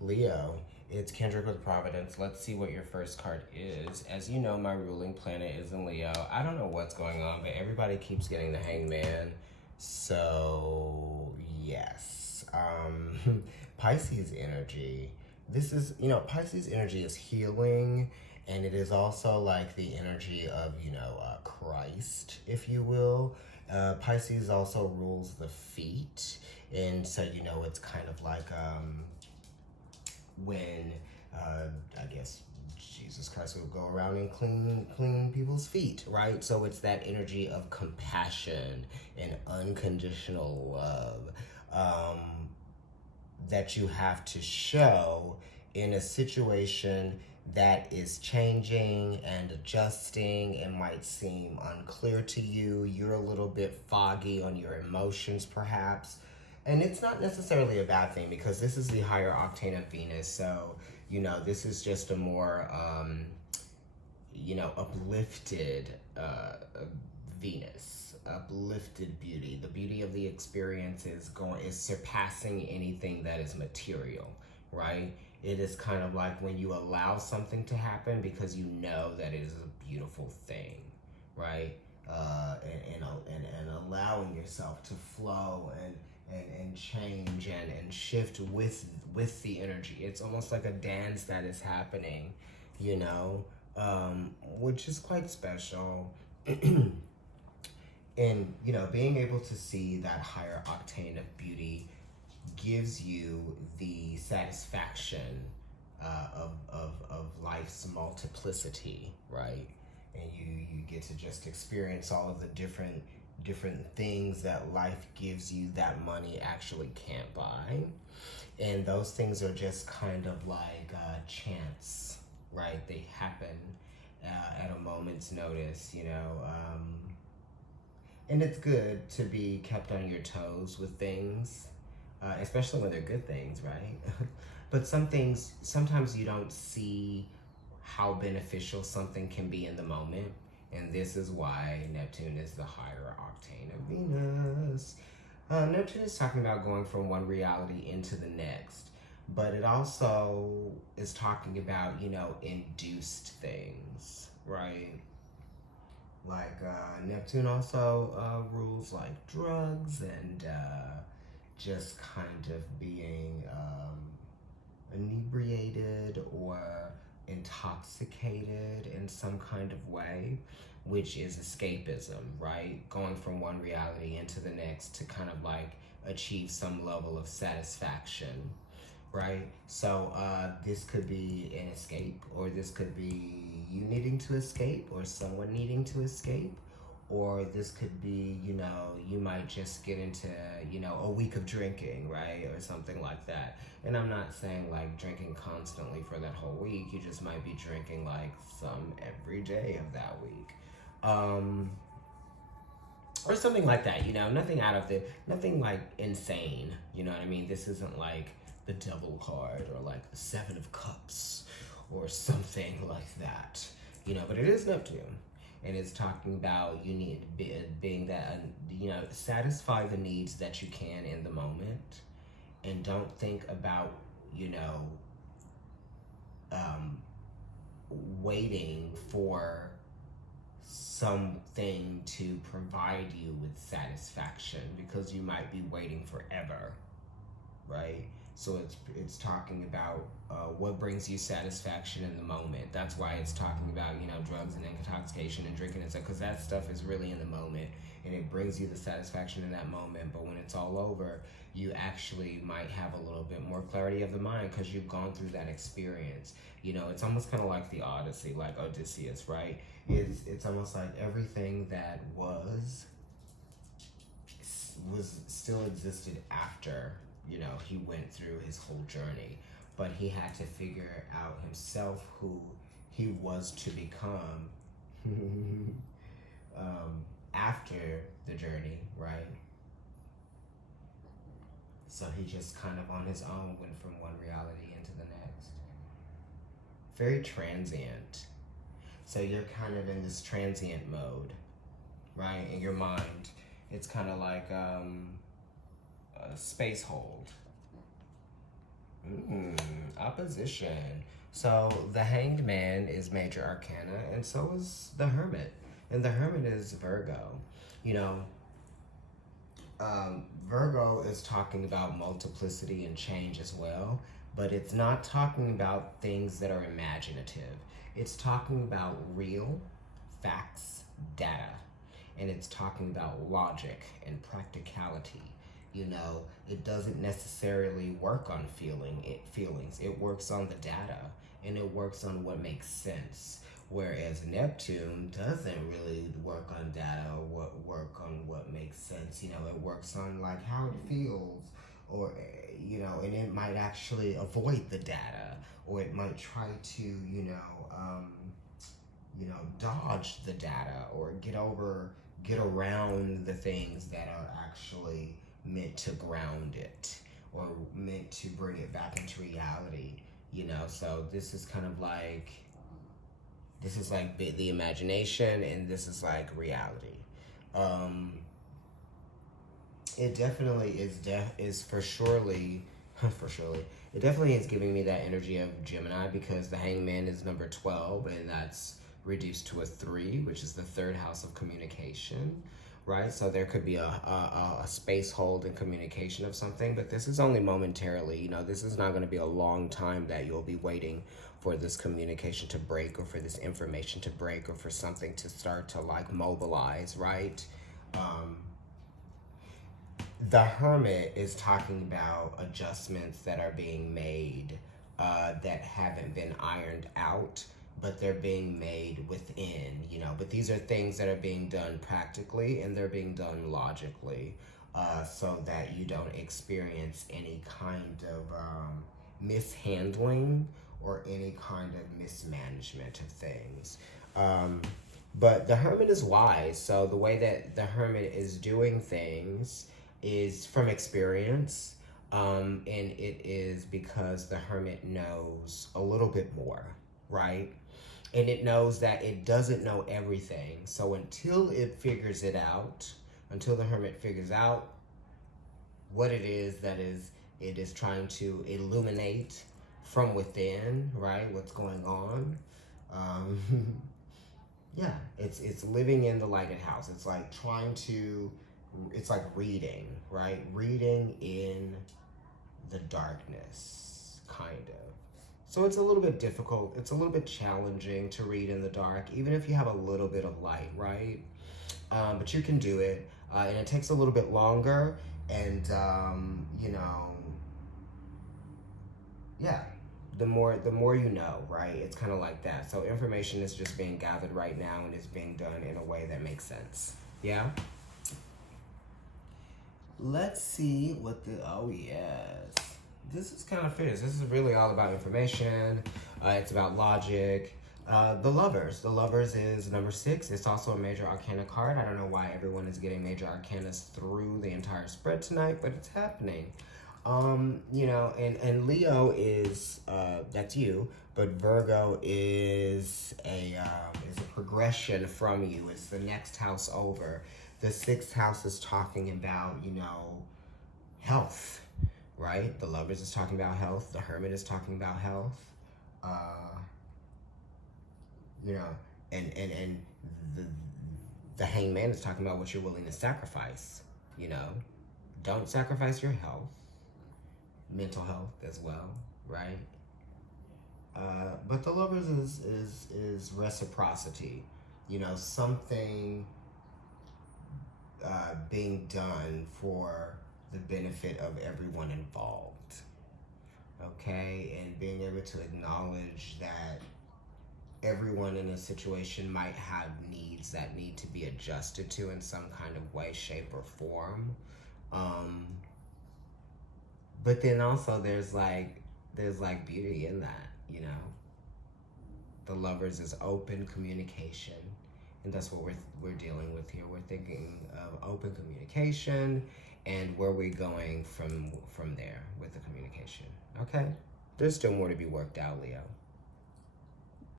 Leo, it's Kendrick with Providence. Let's see what your first card is. As you know, my ruling planet is in Leo. I don't know what's going on, but everybody keeps getting the Hangman. So, yes. Pisces energy. This is, Pisces energy is healing, and it is also like the energy of, Christ, if you will. Pisces also rules the feet, and so, it's kind of like, when I guess Jesus Christ would go around and clean people's feet, right? So it's that energy of compassion and unconditional love that you have to show in a situation that is changing and adjusting and might seem unclear to you. You're a little bit foggy on your emotions, perhaps. And it's not necessarily a bad thing because this is the higher octane of Venus. So, this is just a more, uplifted Venus, uplifted beauty. The beauty of the experience is surpassing anything that is material, right? It is kind of like when you allow something to happen because you know that it is a beautiful thing, right? And allowing yourself to flow and change and shift with the energy. It's almost like a dance that is happening, which is quite special. And being able to see that higher octane of beauty gives you the satisfaction of life's multiplicity, right? And you get to just experience all of the different things that life gives you that money actually can't buy. And those things are just kind of like chance, right? They happen at a moment's notice, and it's good to be kept on your toes with things, especially when they're good things, right? But some things, sometimes you don't see how beneficial something can be in the moment. And this is why Neptune is the higher octane of Venus. Neptune is talking about going from one reality into the next. But it also is talking about, induced things, right? Like Neptune also rules like drugs and just kind of being inebriated or intoxicated in some kind of way, which is escapism, right? Going from one reality into the next to kind of like achieve some level of satisfaction, right? So this could be an escape, or this could be you needing to escape, or someone needing to escape, or this could be, you might just get into, a week of drinking, right? Or something like that. And I'm not saying like drinking constantly for that whole week. You just might be drinking like some every day of that week. Or something like that, nothing like insane, you know what I mean? This isn't like the Devil card or like the Seven of Cups or something like that, but it is Neptune. And it's talking about you need being that, satisfy the needs that you can in the moment, and don't think about, waiting for something to provide you with satisfaction, because you might be waiting forever, right? So it's talking about what brings you satisfaction in the moment. That's why it's talking about, drugs and intoxication and drinking and stuff, because that stuff is really in the moment and it brings you the satisfaction in that moment. But when it's all over, you actually might have a little bit more clarity of the mind because you've gone through that experience. It's almost kind of like the Odyssey, like Odysseus, right? It's almost like everything that was still existed after, he went through his whole journey, but he had to figure out himself who he was to become after the journey, right? So he just kind of on his own went from one reality into the next. Very transient. So you're kind of in this transient mode, right? In your mind, it's kind of like a space hold. opposition. So the Hanged Man is major arcana, and so is the Hermit. And the Hermit is Virgo. You know, Virgo is talking about multiplicity and change as well, but it's not talking about things that are imaginative. It's talking about real facts, data, and it's talking about logic and practicality. You know, it doesn't necessarily work on feelings. It works on the data, and it works on what makes sense. Whereas Neptune doesn't really work on data or work on what makes sense. You know, it works on like how it feels, or you know, and it might actually avoid the data, or it might try to dodge the data, or get around the things that are actually meant to ground it, or meant to bring it back into reality. You know, so this is kind of like, this is like the imagination, and this is like reality. It definitely is for surely, for surely. It definitely is giving me that energy of Gemini, because the Hangman is number 12, and that's reduced to a 3, which is the third house of communication, right? So there could be a space hold in communication of something, but this is only momentarily. You know, this is not going to be a long time that you'll be waiting for this communication to break, or for this information to break, or for something to start to like mobilize, right? The Hermit is talking about adjustments that are being made that haven't been ironed out, but they're being made within, you know. But these are things that are being done practically, and they're being done logically, so that you don't experience any kind of mishandling or any kind of mismanagement of things. But the Hermit is wise, so the way that the Hermit is doing things is from experience, and it is because the Hermit knows a little bit more, right? And it knows that it doesn't know everything. So until it figures it out, until the Hermit figures out what it is that it is trying to illuminate from within, right? What's going on? Yeah, it's living in the lighted house. It's like it's like reading, right? Reading in the darkness, kind of. So it's a little bit difficult. It's a little bit challenging to read in the dark, even if you have a little bit of light, right? But you can do it, and it takes a little bit longer. And yeah, the more you know, right? It's kind of like that. So information is just being gathered right now, and it's being done in a way that makes sense. Yeah. Let's see what oh yes. This is kind of fierce. This is really all about information. It's about logic. The Lovers. The Lovers is number 6. It's also a major arcana card. I don't know why everyone is getting major arcanas through the entire spread tonight, but it's happening. You know, and Leo is that's you, but Virgo is a progression from you. It's the next house over. The 6th house is talking about, you know, health, right? The Lovers is talking about health. The Hermit is talking about health. You know, and the Hangman is talking about what you're willing to sacrifice. You know, don't sacrifice your health, mental health as well, right? But the Lovers is reciprocity. You know, something being done for the benefit of everyone involved, okay? And being able to acknowledge that everyone in a situation might have needs that need to be adjusted to in some kind of way, shape, or form. But then also there's like beauty in that, you know? The Lovers is open communication. And that's what we're dealing with here. We're thinking of open communication and where we're going from there with the communication. Okay? There's still more to be worked out, Leo.